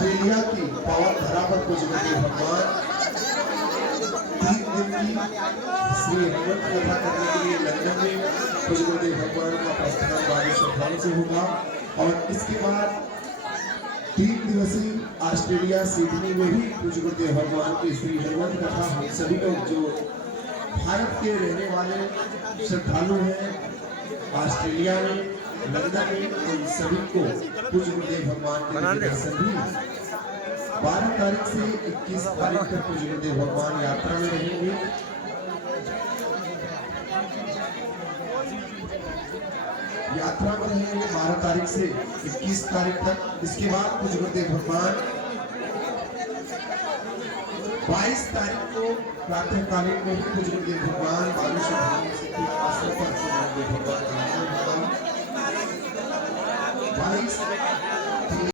Australia की पावन धरा पर पूज्य गुरुदेव भगवान 3 दिन की श्री हनुमत कथा करने के लिए लंदन में पूज्य गुरुदेव भगवान का प्रस्थान बाबू श्रद्धालु से होगा और इसके बाद 3 दिवसीय ऑस्ट्रेलिया सिडनी में भी पूज्य गुरुदेव भगवान की श्री हनुमत कथा हम सभी लोग जो भारत के रहने वाले श्रद्धालु हैं ऑस्ट्रेलिया में लंदन में उन सभी को पूज्य गुरुदेव भगवान के दर्शन भी 12 तारीख से 21 तारीख तक पूज्य गुरुदेव भगवान यात्रा में रहेंगे। यात्रा में रहेंगे 12 तारीख से 21 तारीख तक। इसके बाद पूज्य गुरुदेव भगवान 22 तारीख को प्रातःकालीन में ही पूज्य गुरुदेव भगवान बालू श्रद्धालु से आश्रम पर पूज्य गुरुदेव भगवान का आगमन होगा। 22